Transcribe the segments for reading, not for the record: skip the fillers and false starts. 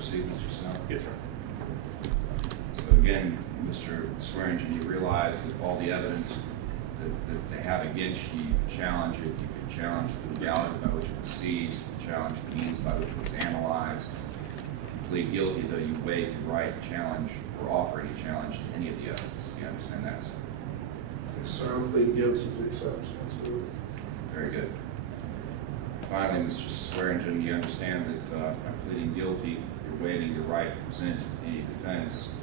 proceed, Mr. Snell? Yes, sir. So again, Mr. Swearingen, you realize that all the evidence that they have against you, you could challenge it, you could challenge the legality by which it was seized, you could challenge the means by which it was analyzed. You plead guilty, though you waive your right to challenge or offer any challenge to any of the evidence. Do you understand that, sir? Yes, sir. I'm pleading guilty to accept responsibility. Very good. Finally, Mr. Swearingen, you understand that by pleading guilty, you're waiving your right to present any defense.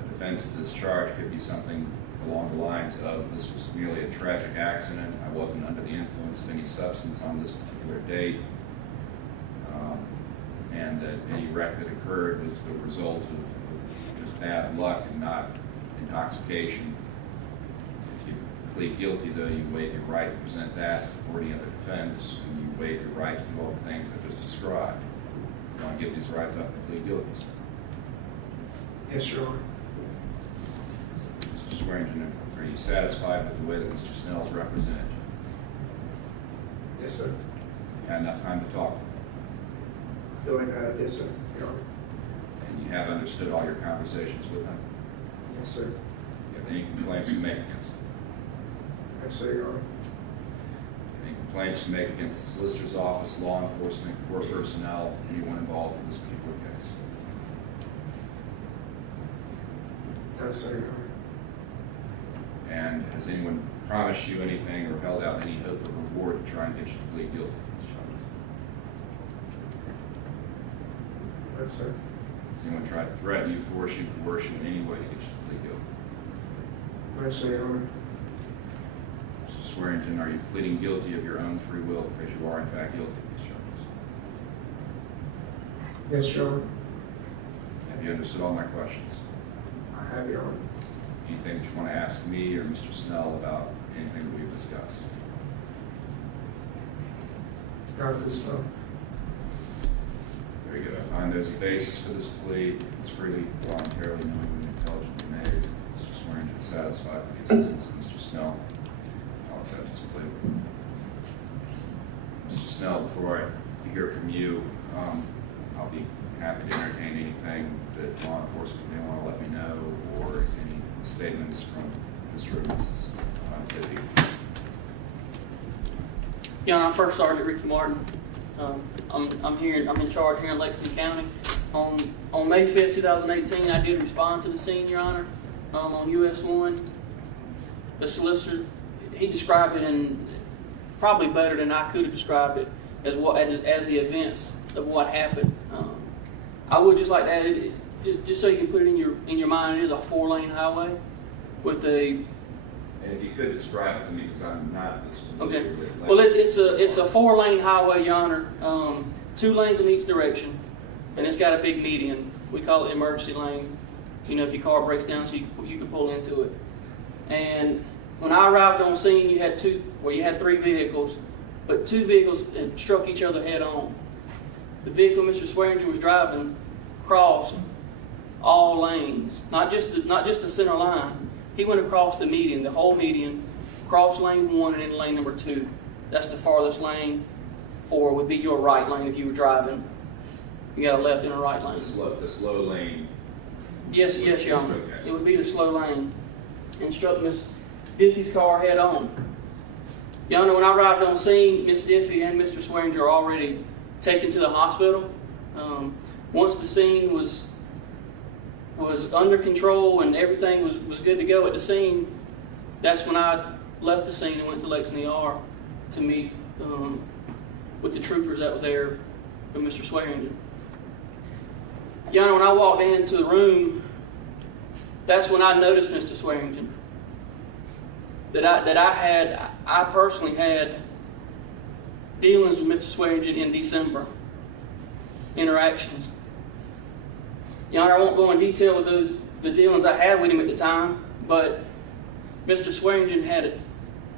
A defense to this charge could be something along the lines of, this was merely a tragic accident, I wasn't under the influence of any substance on this particular date, and that any wreck that occurred was the result of just bad luck and not intoxication. If you plead guilty, though, you waive your right to present that or any other defense, and you waive your right to do all the things I just described. You want to give these rights up and plead guilty, sir? Yes, Your Honor. Mr. Swearingen, are you satisfied with the way that Mr. Snell is represented? Yes, sir. You had enough time to talk, I feel like I have. Yes, sir. Your Honor. and you have understood all your conversations with him? Yes, sir. Do you have any complaints to make against him? Yes, sir, Your Honor. Any complaints to make against the solicitor's office, law enforcement, court personnel, anyone involved in this particular case? No, sir, Your Honor. And has anyone promised you anything or held out any hope of reward to try and get you to plead guilty to these charges? No, sir. Has anyone tried to threaten you, force you, coerce you in any way to get you to plead guilty? No, sir, Your Honor. Mr. Swearingen, are you pleading guilty of your own free will because you are in fact guilty of these charges? Yes, Your Honor. Have you understood all my questions? I have, Your Honor. Anything that you want to ask me or Mr. Snell about anything that we've discussed? Not at this time. Very good. I find there's a basis for this plea. It's freely, voluntarily, knowingly, and intelligently made. Mr. Swearingen is satisfied with the assistance of Mr. Snell. I'll accept his plea. Mr. Snell, before I hear from you, I'll be happy to entertain anything that law enforcement may want to let me know, or any statements from Mr. and Mrs. Bebop. Yeah, I'm First Sergeant Ricky Martin. I'm in charge here in Lexington County. On May 5th, 2018, I did respond to the scene, Your Honor, on US 1. The solicitor, he described it in probably better than I could have described it as the events of what happened. I would just like to add it, just so you can put it in your mind. It is a 4-lane highway with a. And if you could describe it to me, because I'm not as familiar Okay. with it. Well, it's a 4-lane highway, Your Honor. 2 lanes in each direction, and it's got a big median. We call it emergency lane. You know, if your car breaks down, so you can pull into it. And when I arrived on scene, you had 3 vehicles, but 2 vehicles had struck each other head on. The vehicle Mr. Swearingen was driving crossed all lanes, not just the center line. He went across the median, the whole median, crossed lane 1 and into lane number 2. That's the farthest lane, or would be your right lane if you were driving. You got a left and a right lane. The slow lane. Yes, Your Honor. Okay. It would be the slow lane, and struck Miss Diffie's car head on. Your Honor, when I arrived on scene, Miss Diffie and Mr. Swearingen are already taken to the hospital. Once the scene was under control and everything was good to go at the scene, that's when I left the scene and went to Lexington ER to meet with the troopers that were there with Mr. Swearingen. Your Honor, when I walked into the room, that's when I noticed Mr. Swearingen. I personally had dealings with Mr. Swearingen in December. Interactions. Your Honor, I won't go in detail with the dealings I had with him at the time, but Mr. Swearingen had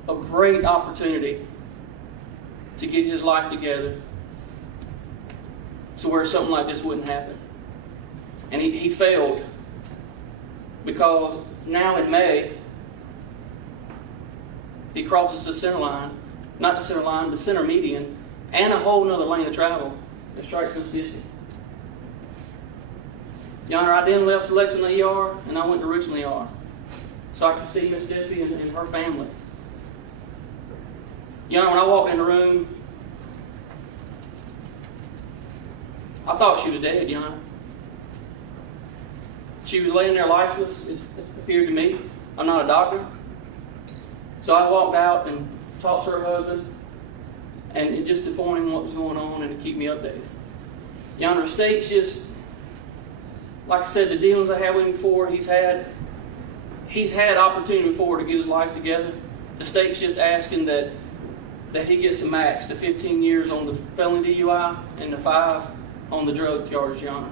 a great opportunity to get his life together to where something like this wouldn't happen. And he failed, because now in May, he crosses the center line, not the center line, the center median, and a whole nother lane of travel, and strikes Miss Diffie. Your Honor, I then left the Lexington ER and I went to Richland ER so I could see Miss Diffie and her family. Your Honor, when I walked in the room, I thought she was dead, Your Honor. She was laying there lifeless, it appeared to me. I'm not a doctor. So I walked out and talked to her husband and it just informed him what was going on and to keep me updated. Your Honor, the state's just, like I said, the dealings I had with him before, he's had opportunity before to get his life together. The state's just asking that he gets the max, the 15 years on the felony DUI and the 5 on the drug charge, Your Honor.